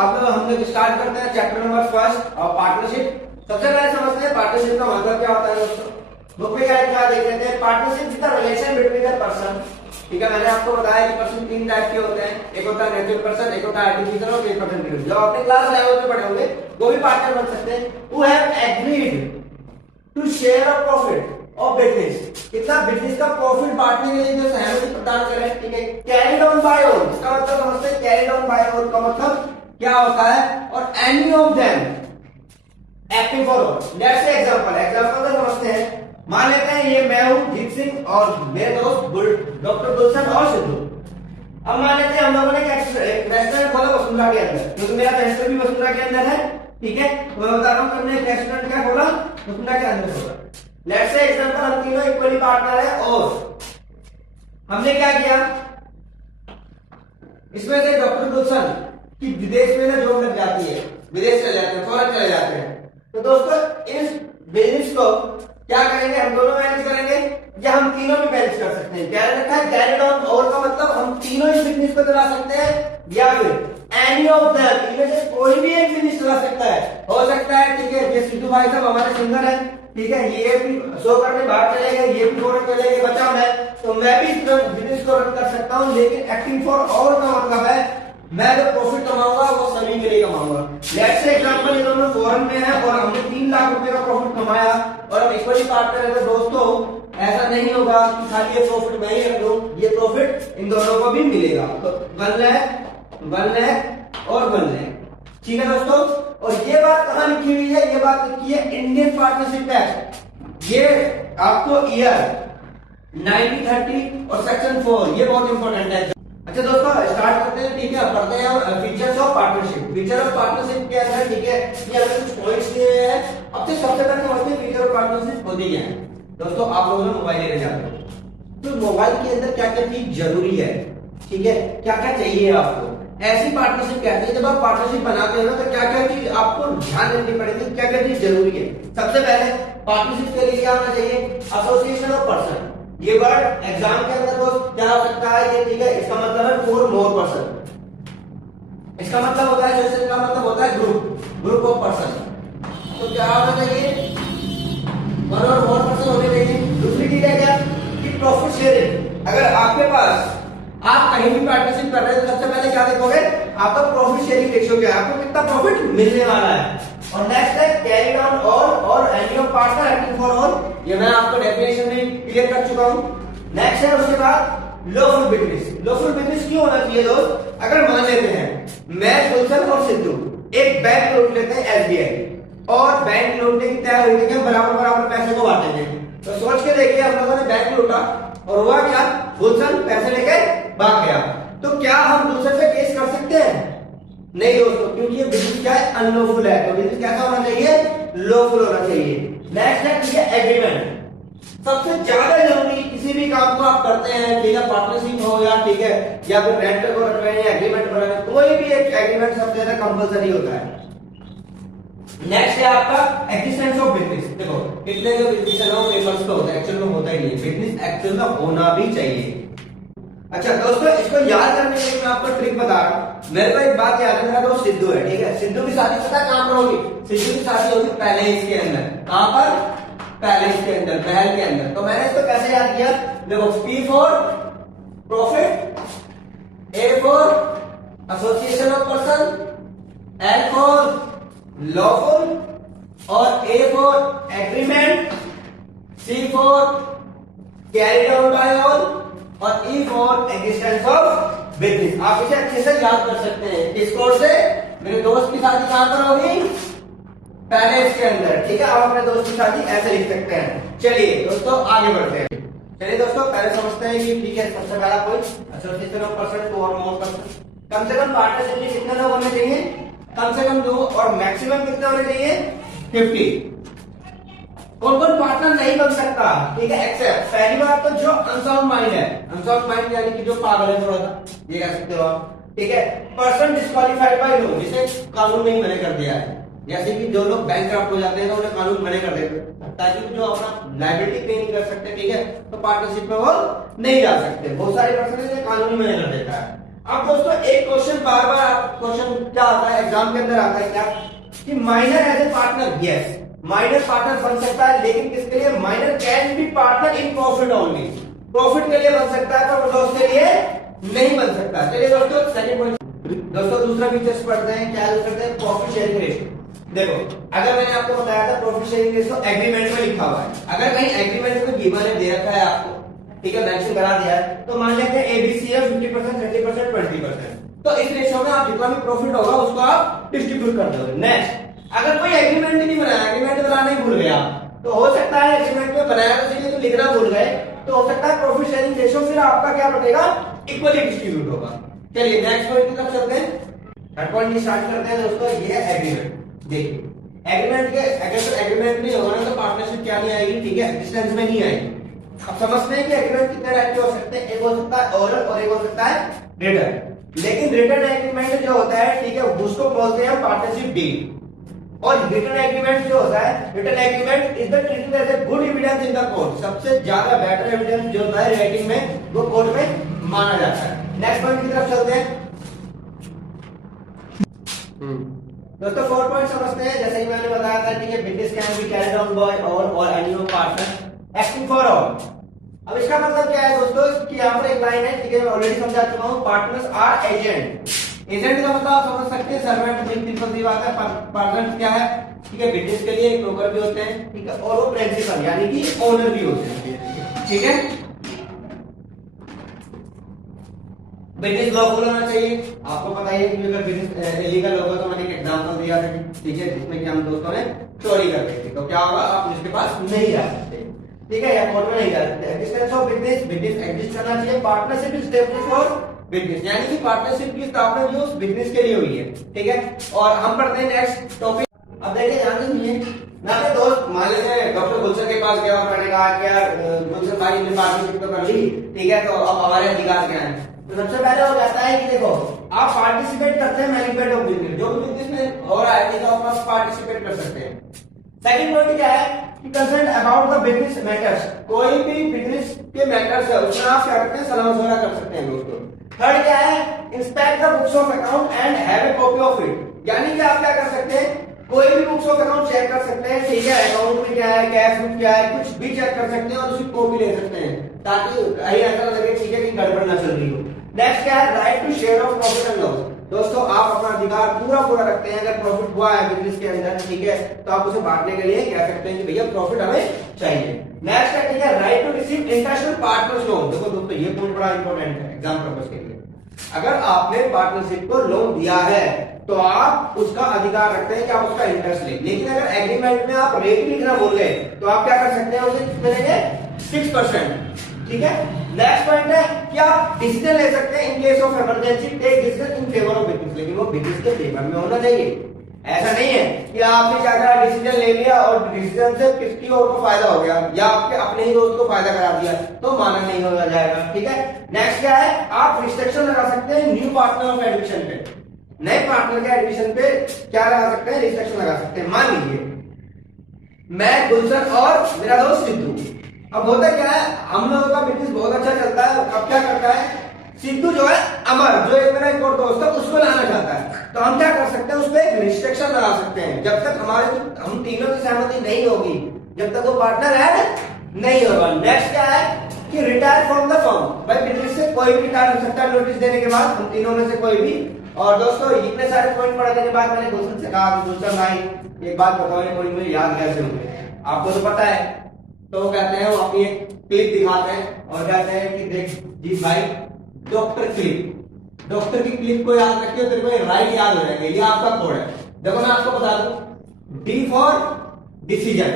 आप लोग हम लोग स्टार्ट करते हैं चैप्टर नंबर फर्स्ट और पार्टनरशिप। सबसे पहले समझते हैं पार्टनरशिप का मतलब क्या होता है दोस्तों। बुक में क्या देख लेते हैं, partnership is the relation between the person. ठीक है, मैंने आपको बताया कि पर्सन तीन टाइप के होते हैं, एक होता है नेचुरल पर्सन, एक होता है आर्टिफिशियल और एक पर्सन जो अपने क्लास लेवल पे पढ़े होंगे वो भी पार्टनर बन सकते हैं। Who have agreed to share a profit of business, कितना बिजनेस का प्रॉफिट बांटने के लिए जो सहमति प्रदान कर रहे हैं। ठीक है, कैरिड ऑन बाय ऑल, इसका मतलब समझते हैं कैरिड ऑन बाय ऑल का मतलब क्या होता है, और any of them acting for all. Let's say example तो समझते हैं। मान लेते हैं ये मैं हूं जीत सिंह और मेरे दोस्त डॉक्टर गुलशन और सिद्धू। अब मान लेते हैं हम लोगों ने एक रेस्टोरेंट खोला वसुंधरा के अंदर, क्योंकि मेरा रेस्टोरेंट भी वसुंधरा के अंदर है। ठीक है, तो मैं बता रहा हूं हमने एक रेस्टोरेंट क्या खोला, वसुंधरा के अंदर खोला। लेट्स से एग्जांपल हम तीनों इक्वली पार्टनर है और हमने क्या किया, इसमें से डॉक्टर गुलशन की विदेश में ना जॉब लग जाती है, विदेश चले जाते हैं, फॉरेन चले जाते हैं। तो दोस्तों इस बिजनेस को क्या करेंगे, हम दोनों मैनेज करेंगे या हम तीनों भी मैनेज कर सकते हैं। क्या रखा है, कैरिड ऑन ऑल का मतलब हम तीनों इस बिजनेस को चला सकते हैं या फिर एनी ऑफ देम, इनमें से कोई भी एक बिजनेस चला सकता है, हो सकता है। ठीक है, ये सिद्धू भाई साहब हमारे सिंगर है, ठीक है, ये भी शो करने बाहर चले गए, ये भी फॉरेन चले गए, बचा मैं, तो मैं भी इस बिजनेस को रन कर सकता हूं। लेकिन एक्टिंग फॉर ऑल का मतलब है मैं जो प्रॉफिट कमाऊंगा वो सभी के लिए कमाऊंगा। लेट्स से एग्जांपल ये दोनों फॉरेन में है और हमने 3 लाख रुपए का प्रॉफिट कमाया और हम इक्वली पार्टनर है। तो दोस्तों ऐसा नहीं होगा कि खाली ये प्रॉफिट मैं ही रख लूं, ये प्रॉफिट इन दोनों को भी मिलेगा। तो 1 लाख और 1 लाख। ठीक है दोस्तों, और ये बात कहां लिखी हुई है, ये बात लिखी है इंडियन पार्टनरशिप एक्ट। ये आपको ईयर 1930 और सेक्शन 4, ये बहुत इंपॉर्टेंट है। अच्छा दोस्तों स्टार्ट करते हैं। ठीक है, पढ़ते हैं features of partnership. Feature of partnership क्या है, ठीक है, ये हमें कुछ पॉइंट्स दिए हुए हैं। अब से सबसे पहले समझते हैं फीचर ऑफ पार्टनरशिप होती क्या है। दोस्तों आप लोगों ने मोबाइल लेने जाते हो तो मोबाइल के अंदर क्या क्या चीज जरूरी है, ठीक है, क्या क्या चाहिए आपको, ऐसी पार्टनरशिप कहते हैं। जब आप पार्टनरशिप बनाते हो ना तो क्या क्या चीज आपको ध्यान देनी पड़ेगी, क्या क्या चीज जरूरी है। सबसे पहले पार्टनरशिप के लिए क्या होना चाहिए, एसोसिएशन ऑफ पर्सन। ये वर्ड एग्जाम के अंदर दोस्त क्या हो सकता है, ये ठीक है, इसका मतलब है 4 मोर पर्सन। इसका मतलब होता है एसोसिएशन का मतलब होता है ग्रुप ऑफ पर्सन। तो क्या होना चाहिए, 1 और मोर पर्सन होने चाहिए। दूसरी चीज है क्या कि प्रॉफिट शेयरिंग। अगर आपके पास आप कहीं भी पार्टनरशिप कर रहे हैं तो सबसे पहले क्या देखोगे, आपका प्रॉफिट शेयरिंग रेशियो क्या है, आपको कितना प्रॉफिट मिलने वाला है। और नेक्स्ट है carried on all or any of partner acting for all, ये मैं आपको डेफिनेशन में क्लियर कर चुका हूं। नेक्स्ट है उसके बाद लॉफुल बिजनेस। लॉफुल बिजनेस क्यों होना चाहिए दोस्त, अगर मान लेते हैं मैं गुलशन और सिद्धू एक बैंक लूट लेते हैं एसबीआई और बैंक लूटने की तय हुई कि हम बराबर पैसे को बांटेंगे। तो सोच के देखिए हम लोगों ने बैंक लूटा और हुआ क्या, गुलशन पैसे लेके भाग गया। तो क्या हम गुलशन पे केस कर सकते हैं, नहीं दोस्तों, क्योंकि ये बिजनेस क्या है, अनलॉफुल है। तो बिजनेस कैसा होना चाहिए, लॉफुल होना चाहिए। नेक्स्ट है ठीक है एग्रीमेंट। सबसे ज्यादा जरूरी किसी भी काम को आप करते हैं, ठीक है, पार्टनरशिप हो या ठीक है या फिर रेंट को रख रहे हैं, एग्रीमेंट बना रहे हैं, कोई भी एक एग्रीमेंट सबसे ज्यादा कंपलसरी होता है। नेक्स्ट है आपका एक्जिस्टेंस ऑफ बिजनेस। देखो कितने जो बिजनेस है वो पेपर्स पे होता है, एक्चुअल में होता ही नहीं। बिजनेस एक्चुअल में होना भी चाहिए। अच्छा दोस्तों इसको याद करने के लिए मैं आपको ट्रिक बता रहा हूं। मेरे को एक बात याद है, मेरा दोस्त सिद्धू है, ठीक है, सिद्धू की शादी पता कहां पर होगी, सिद्धू की शादी होगी पैलेस के अंदर। कहां पर, पैलेस के अंदर, महल के अंदर। तो मैंने इसको कैसे याद किया, देखो P for profit, A for association of person, L for lawful और A for agreement, C for carried out by all और E for existence of business. आप इसे अच्छे से याद कर सकते हैं। किस कोड से, मेरे दोस्त की शादी कहां पर होगी, पैलेस के अंदर। ठीक है, आप अपने दोस्त की शादी ऐसे लिख सकते हैं। चलिए दोस्तों आगे बढ़ते हैं। चलिए दोस्तों पहले समझते हैं कि ठीक है, सबसे पहला कोई एसोसिएशन ऑफ पर्सन 2 और मोर पर्सन। कम से कम पार्टनरशिप में कितने लोग होने चाहिए, कम से कम 2 और मैक्सिमम कितने होने चाहिए, 50। कौन कौन पार्टनर नहीं बन सकता, ठीक है, एक्सेप्ट पहली बात तो जो अनसाउंड माइंड है, अनसाउंड माइंड यानी कि जो पागल है थोड़ा सा, ये कह सकते हो आप। ठीक है, पर्सन डिस्क्वालीफाइड बाय लॉ, जिसे कानून में ही मना कर दिया है। जैसे कि जो लोग बैंकक्रप्ट हो जाते हैं तो उन्हें कानून मना कर देते हैं, ताकि जो अपना लायबिलिटी पे नहीं कर सकते, ठीक है, तो पार्टनरशिप में वो नहीं जा सकते। बहुत सारे पर्सन कानून ही मना कर देता है। अब दोस्तों एक क्वेश्चन बार बार क्वेश्चन क्या आता है एग्जाम एग्जाम के अंदर आता है क्या कि minor as a partner, yes minor partner बन सकता है, लेकिन किसके लिए? Minor can be partner in profit only, profit के लिए बन सकता है पर लॉस के लिए नहीं बन सकता। चलिए दोस्तों सेकंड पॉइंट दोस्तों दूसरा फीचर्स पढ़ते हैं। क्या यूज करते हैं? Profit sharing ratio. देखो अगर मैंने आपको बताया था प्रॉफिट शेयरिंग रेशियो एग्रीमेंट में लिखा हुआ है, अगर कहीं एग्रीमेंट में बीमा ने दे रखा है आपको, ठीक है, मेंशन करा दिया है, तो मान लेते हैं एबीसी है 50%, 30%, 20%, तो इस रेशियो में आप जितना भी प्रॉफिट होगा उसको आप डिस्ट्रीब्यूट कर दोगे। नेक्स्ट अगर कोई एग्रीमेंट नहीं बनाया, एग्रीमेंट बनाना ही भूल गया, तो हो सकता है एग्रीमेंट में बनाया तो सही, तो लिखना भूल गए, तो हो सकता है प्रॉफिट शेयरिंग रेशियो फिर आपका क्या बनेगा? इक्वली डिस्ट्रीब्यूट होगा। चलिए नेक्स्ट पॉइंट की तरफ चलते हैं। थर्ड पॉइंट स्टार्ट करते हैं दोस्तों, ये है एग्रीमेंट। देखिए एग्रीमेंट के अगर एग्रीमेंट नहीं होगा ना तो पार्टनरशिप क्या नहीं आएगी, ठीक है, एग्जिस्टेंस में नहीं आएगी। अब समझते हैं कि एग्रीमेंट कितने टाइप के हो सकते हैं, एक हो सकता है ओरल और एक हो सकता है रिटन। लेकिन रिटन एग्रीमेंट जो होता है, ठीक है, उसको बोलते हैं पार्टनरशिप डीड। और रिटन एग्रीमेंट जो होता है, written agreement is the treated as a good evidence in the court, सबसे ज्यादा बेटर एविडेंस जो होता है राइटिंग में वो कोर्ट में माना जाता है। नेक्स्ट पॉइंट की तरफ चलते हैं दोस्तों। 4 पॉइंट समझते हैं। जैसे कि मैंने बताया था, ठीक है, business can be carried on by all or any of partner acting for all. अब इसका मतलब क्या है दोस्तों कि यहाँ पर एक लाइन है, ठीक है, मैं ऑलरेडी समझा चुका हूँ, पार्टनर्स आर एजेंट। एजेंट का मतलब आप समझ सकते हैं, सर्वेंट बिल पीपल की बात है। पार्टनर क्या है, ठीक है, बिजनेस के लिए एक ब्रोकर भी होते हैं, ठीक है, और वो प्रिंसिपल यानी कि ओनर भी होते हैं, ठीक है। बिजनेस लॉफुल होना चाहिए, आपको पता ही है कि अगर बिजनेस इलीगल होगा तो मैंने एक एग्जांपल दिया था, ठीक है, जिसमें कि हम दोस्तों ने चोरी कर दी थी, तो क्या होगा? आप उसके पास नहीं जा सकते, ठीक है, या कोर्ट में नहीं जा सकते। Existence of business, business exist करना चाहिए। Partnership is established for business, यानी कि पार्टनरशिप की स्थापना जो उस बिजनेस के लिए हुई है, ठीक है। और हम पढ़ते हैं नेक्स्ट टॉपिक। अब देखिए ध्यान से सुनिए, मैं अपने दोस्त मान लीजिए डॉक्टर गुलशन के पास गया और मैंने कहा कि यार गुलशन भाई ने पार्टनरशिप तो कर ली, ठीक है, तो अब हमारे अधिकार क्या है? तो सबसे पहले हो जाता है कि देखो आप पार्टिसिपेट करते हैं मैनेजमेंट ऑफ बिजनेस, जो भी बिजनेस में हो रहा है, ठीक है, आप पार्टिसिपेट कर सकते हैं। सेकंड पॉइंट क्या है कि concern about the business matters, कोई भी बिजनेस के मैटर्स है उसमें आप क्या करते हैं? सलाह मशवरा कर सकते हैं दोस्तों। थर्ड क्या है? Inspect the books of account and have a copy of it, यानी कि आप क्या कर सकते हैं? कोई भी बुक्स ऑफ अकाउंट चेक कर सकते हैं, ठीक है, अकाउंट में क्या है, कैश बुक क्या है, कुछ भी चेक कर सकते हैं और उसकी कॉपी ले सकते हैं, ताकि कहीं ऐसा ना लगे, ठीक है, कि गड़बड़ ना चल रही हो। नेक्स्ट क्या है? Right to share of profit and loss. दोस्तों आप अपना अधिकार पूरा रखते हैं, अगर प्रॉफिट हुआ है बिजनेस के अंदर, ठीक है, तो आप उसे बांटने के लिए कह सकते हैं कि भैया प्रॉफिट हमें चाहिए। नेक्स्ट है, ठीक है, right to receive international partners loan. देखो दोस्तों ये पॉइंट बड़ा इंपॉर्टेंट है एग्जाम पर्पस के लिए। अगर आपने पार्टनरशिप को लोन दिया है तो आप उसका अधिकार रखते हैं कि आप उसका इंटरेस्ट लें, लेकिन अगर एग्रीमेंट में आप रेट लिखना भूल गए तो आप क्या कर सकते हैं? उसे कितने लेंगे? 6%, ठीक है। नेक्स्ट पॉइंट है कि आप डिसीजन ले सकते हैं in case of emergency, take decision in favour of business, लेकिन वो बिजनेस के फेवर में होना चाहिए। ऐसा नहीं है कि आपने क्या करा, डिसीजन ले लिया और डिसीजन से किसकी और को फायदा हो गया या आपके अपने ही दोस्त को फायदा करा दिया, तो माना नहीं हो जाएगा, ठीक है। नेक्स्ट क्या है? आप रिस्ट्रिक्शन लगा सकते हैं न्यू पार्टनर ऑफ एडमिशन पे, नए पार्टनर के एडमिशन पे क्या लगा सकते हैं? रिस्ट्रिक्शन लगा सकते हैं। मान लीजिए मैं, गुलशन और मेरा दोस्त सिद्धू, अब होता क्या है, हम लोगों का बिजनेस बहुत अच्छा चलता है। अब क्या करता है सिद्धू जो है, अमर जो एक मेरा एक और दोस्त है, उसको लाना चाहता है, तो हम क्या कर सकते हैं? उस पर एक रिस्ट्रिक्शन लगा सकते हैं, जब तक हम तीनों की सहमति नहीं होगी, जब तक वो पार्टनर ऐड नहीं होगा। नेक्स्ट क्या है कि रिटायर फ्रॉम द फर्म, भाई बिजनेस से कोई भी रिटायर हो सकता है नोटिस देने के बाद, हम तीनों में से कोई भी। और दोस्तों इतने सारे पॉइंट पढ़ने के बाद मैंने गुलशन से कहा, गुलशन भाई एक बात बताओ, ये पॉइंट मुझे याद कैसे होंगे? आपको तो पता है। तो वो कहते हैं, वो अपनी एक क्लिप दिखाते हैं और कहते हैं कि देख जी भाई, डॉक्टर क्लिप, डॉक्टर की क्लिप को याद रखिए, तेरे को राइट याद हो जाएगा, ये आपका कोड है। देखो मैं आपको बता दूं, डी फॉर डिसीजन,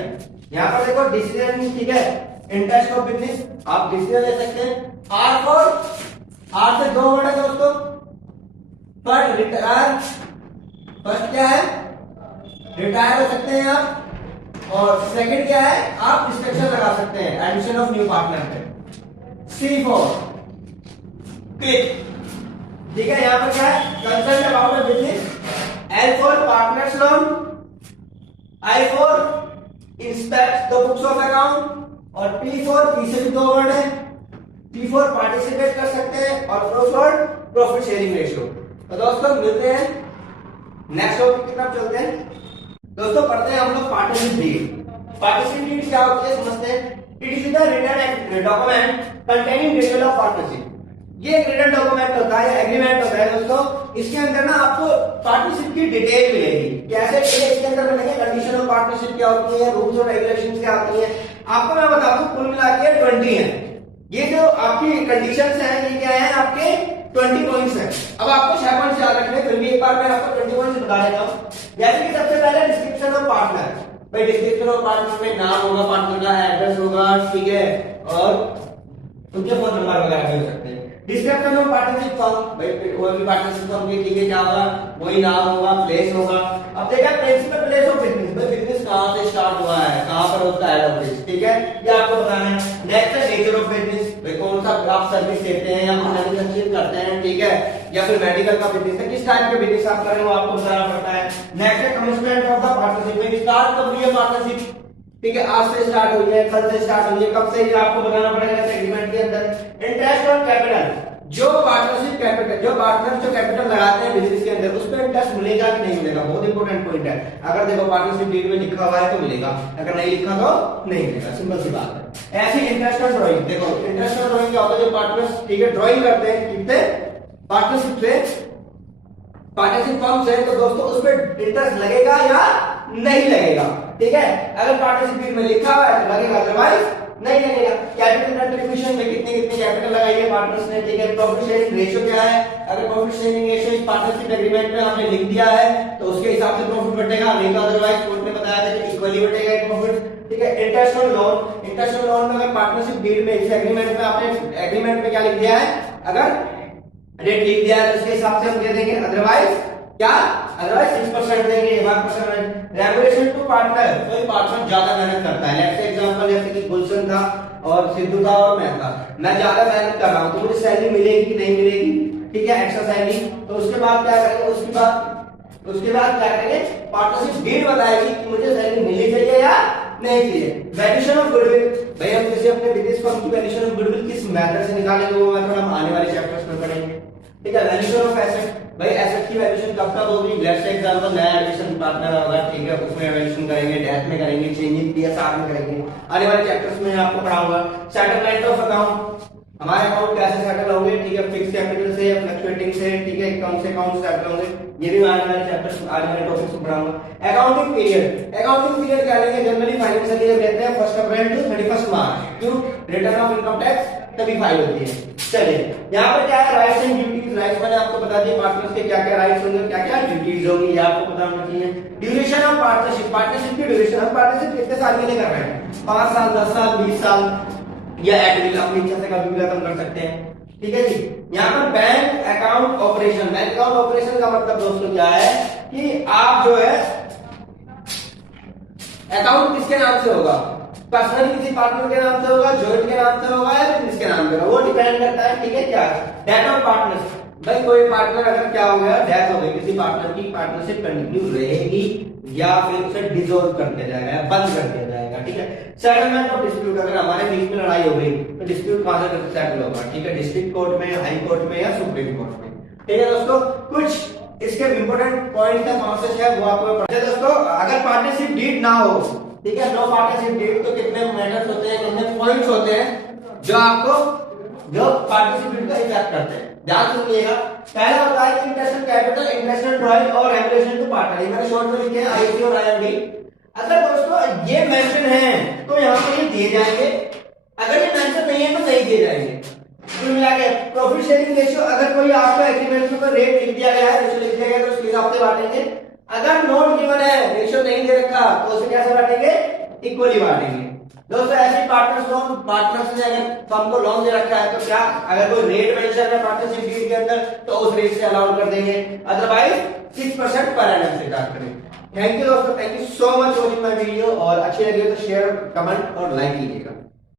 यहां पर देखो डिसीजन, ठीक है, इंटरेस्ट ऑफ बिजनेस, आप डिसीजन ले सकते हैं। आर फॉर, आर से 2 वर्ड है दोस्तों, पर रिटायर, फर्स्ट क्या है? रिटायर हो सकते हैं आप, और सेकंड क्या है? आप रिस्ट्रिक्शन लगा सकते हैं एडमिशन ऑफ न्यू पार्टनर पे। सी फॉर क्लिक, ठीक है, यहां पर क्या है? Concern about the business. L for partners loan, I for inspect the books of account, और पी फॉर, पी से भी 2 वर्ड है, पी फॉर पार्टिसिपेट कर सकते हैं, और pro for profit sharing ratio. तो दोस्तों मिलते हैं नेक्स्ट टॉपिक की तरफ चलते हैं दोस्तों। पढ़ते हैं हम लोग पार्टनरशिप डीड। पार्टनरशिप डीड क्या होती है समझते हैं। It is the written document containing detail of partnership. ये एक रिटन डॉक्यूमेंट होता है, एग्रीमेंट होता है दोस्तों। इसके अंदर ना आपको पार्टनरशिप की डिटेल मिलेगी। कैसे मिलेगी? इसके अंदर मिलेंगे कंडीशन ऑफ पार्टनरशिप क्या होती है, रूल्स और रेगुलेशंस क्या होती है। आपको मैं बता दूं कुल मिला के 20 है। ये जो आपकी कंडीशंस हैं ये क्या है, आपके 20 पॉइंट्स हैं। अब आपको 6 पॉइंट्स याद रखने हैं, फिर भी एक बार मैं आपको 20 पॉइंट्स बता देता हूं। जैसे कि सबसे पहले डिस्क्रिप्शन ऑफ पार्टनर। भाई डिस्क्रिप्शन ऑफ पार्टनर में नाम होगा, पार्टनर का एड्रेस होगा, ठीक है, और उनके फोन नंबर वगैरह भी हो सकते हैं। डिस्क्रिप्शन ऑफ पार्टनरशिप फॉर्म, भाई कोई भी पार्टनरशिप फॉर्म के ठीक है क्या होगा, वही नाम होगा, प्लेस होगा। अब देखा प्रिंसिपल प्लेस ऑफ बिजनेस, भाई बिजनेस कहां से स्टार्ट हुआ है, कहां पर होता है ऑफिस, ठीक है, ये आपको बताना है। नेक्स्ट है नेचर ऑफ बिजनेस, भाई कौन सा आप सर्विस देते हैं या मैन्युफैक्चरिंग करते हैं, ठीक है, या फिर मेडिकल का बिजनेस है, किस टाइप का बिजनेस आप कर रहे हो आपको बताना पड़ता है। नेक्स्ट है कमिटमेंट ऑफ द पार्टनरशिप, में स्टार्ट कब हुई है पार्टनरशिप, ठीक है, आज से स्टार्ट हुई है, कल से स्टार्ट हुई है, कब से, ये आपको बताना पड़ेगा इस एग्रीमेंट के अंदर। इंटरेस्ट ऑन कैपिटल, जो पार्टनरशिप कैपिटल, जो पार्टनर जो कैपिटल लगाते हैं बिजनेस के अंदर, उस पर इंटरेस्ट मिलेगा कि नहीं मिलेगा, बहुत इंपॉर्टेंट पॉइंट है। अगर देखो पार्टनरशिप डीड में लिखा हुआ है तो मिलेगा, अगर नहीं लिखा तो नहीं मिलेगा, सिंपल सी बात है। ऐसी इंटरेस्ट ऑन ड्राइंग, देखो इंटरेस्ट ऑन ड्राइंग क्या होता है, जो पार्टनर्स ठीक है ड्राइंग करते हैं कितने पार्टनरशिप से, पार्टनरशिप फॉर्म से, तो दोस्तों उस पर इंटरेस्ट लगेगा या नहीं लगेगा, ठीक है। अगर पार्टनरशिप डीड में लिखा हुआ है तो लगेगा, अदरवाइज नहीं लगेगा। कैपिटल कंट्रीब्यूशन में कितनी कितनी कैपिटल लगाई है पार्टनर्स ने, ठीक है। प्रॉफिट शेयरिंग रेशियो क्या है, अगर प्रॉफिट शेयरिंग रेशियो इस पार्टनरशिप एग्रीमेंट में आपने लिख दिया है तो उसके हिसाब से प्रॉफिट बटेगा, नहीं तो अदरवाइज कोर्ट ने बताया था कि इक्वली बटेगा प्रॉफिट, ठीक है। Interest on loan, interest on loan में अगर पार्टनरशिप डीड में इस एग्रीमेंट में आपने एग्रीमेंट में क्या लिख दिया है, अगर रेट लिख दिया है तो उसके हिसाब से हम दे देंगे, अदरवाइज क्या, अदरवाइज 6% देंगे, 1%। रेगुलेशन टू पार्टनर, कोई पार्टनर ज्यादा मेहनत करता है, लेट्स से एग्जांपल जैसे कि गुलशन था और सिद्धू था और मैं था, मैं ज्यादा मेहनत कर रहा हूं तो मुझे सैलरी मिलेगी कि नहीं मिलेगी, ठीक है, एक्स्ट्रा सैलरी। तो उसके बाद क्या करेंगे, उसके बाद क्या करेंगे, पार्टनरशिप डीड बताएगी कि मुझे सैलरी मिलनी चाहिए या नहीं चाहिए। वैल्यूएशन ऑफ गुडविल, भाई हम किसी अपने बिजनेस फर्म की वैल्यूएशन ऑफ गुडविल किस मेथड से निकालेंगे, वो मेथड हम आने वाले चैप्टर्स में पढ़ेंगे, ठीक है। वैल्यूएशन ऑफ एसेट, भाई एसेट की वैल्यूएशन कब तक होगी, लेट्स से एग्जांपल नया एडमिशन पार्टनर होगा, ठीक है, उसमें वैल्यूएशन करेंगे, डेथ में करेंगे, चेंज इन पीएसआर में करेंगे, आने वाले चैप्टर्स में आपको पढ़ाऊंगा। सेटलमेंट ऑफ अकाउंट, हमारे अकाउंट कैसे सेटल होंगे, ठीक है, फिक्स कैपिटल से या फ्लक्चुएटिंग से, ठीक है, कौन से अकाउंट सेटल होंगे, ये भी आने वाले चैप्टर्स आने वाले टॉपिक्स में पढ़ाऊंगा। अकाउंटिंग पीरियड, अकाउंटिंग पीरियड क्या लेंगे, जनरली फाइनेंशियल ईयर कहते हैं 1 अप्रैल टू 31 मार्च, क्यों, रिटर्न ऑफ इनकम टैक्स तभी फाइल होती है। चलिए यहाँ पर क्या है, राइट्स एंड ड्यूटीज। राइट्स मैंने आपको बता दिया पार्टनर्स के क्या क्या राइट्स होंगे, क्या क्या ड्यूटीज होंगी, ये आपको पता होना चाहिए। ड्यूरेशन ऑफ पार्टनरशिप, पार्टनरशिप की ड्यूरेशन, हम पार्टनरशिप कितने साल के लिए कर रहे हैं, 5 साल, 10 साल, 20 साल, या एट विल अपनी इच्छा से कभी भी खत्म कर सकते हैं, ठीक है जी। यहाँ पर bank account operation, bank account operation का मतलब दोस्तों क्या है कि आप जो है अकाउंट किसके नाम से होगा, पर्सनली किसी पार्टनर के नाम से होगा, जॉइंट के नाम से होगा या बिजनेस के नाम से होगा, वो डिपेंड करता है, ठीक है। क्या डेट ऑफ पार्टनर्स, भाई कोई पार्टनर अगर क्या हो गया, डेथ हो गई किसी पार्टनर की, पार्टनरशिप कंटिन्यू रहेगी या फिर उसे डिसॉल्व कर दिया जाएगा, बंद कर दिया जाएगा, ठीक है। सेटलमेंट ऑफ डिस्प्यूट, अगर हमारे बीच में लड़ाई हो गई तो डिस्प्यूट कहां से सेटल होगा, ठीक है, डिस्ट्रिक्ट कोर्ट में, हाई कोर्ट में या सुप्रीम कोर्ट में, ठीक है दोस्तों। कुछ इसके इंपोर्टेंट पॉइंट है, 5 से 6 वो आपको पढ़ना है दोस्तों। अगर पार्टनरशिप डीड ना हो, ठीक है, नो पार्टनरशिप डीड, तो कितने मैटर्स होते हैं, कितने पॉइंट्स होते हैं जो आपको जो पार्टनरशिप डीड का इफेक्ट करते हैं, ध्यान सुनिएगा। पहला होता है कि interest on capital, interest on drawing और रेगुलेशन टू पार्टनर, ये मैंने शॉर्ट में लिखे हैं आईसी और आईएमडी। अगर दोस्तों ये मेंशन है तो यहाँ पर ये दिए जाएंगे, अगर ये मेंशन नहीं है तो नहीं दिए जाएंगे। कुल मिला के प्रॉफिट शेयरिंग रेशियो, अगर कोई आपको एग्रीमेंट में रेट लिख दिया गया है, रेशियो लिख दिया गया है तो उसके हिसाब से बांटेंगे। अगर नोट गिवन है, रेशियो नहीं दे रखा तो उसे कैसे बांटेंगे, इक्वली बांटेंगे। दोस्तों ऐसे पार्टनर्स लोन, पार्टनर्स ने अगर फर्म को लोन दे रखा है तो क्या, अगर कोई रेट मेंशन है पार्टनरशिप डीड के अंदर तो उस रेट से अलाउ कर देंगे, अदरवाइज 6% पर एनम से काट करेंगे। थैंक यू दोस्तों, thank you so much watching my video, और अच्छी लगी तो शेयर, कमेंट और लाइक कीजिएगा।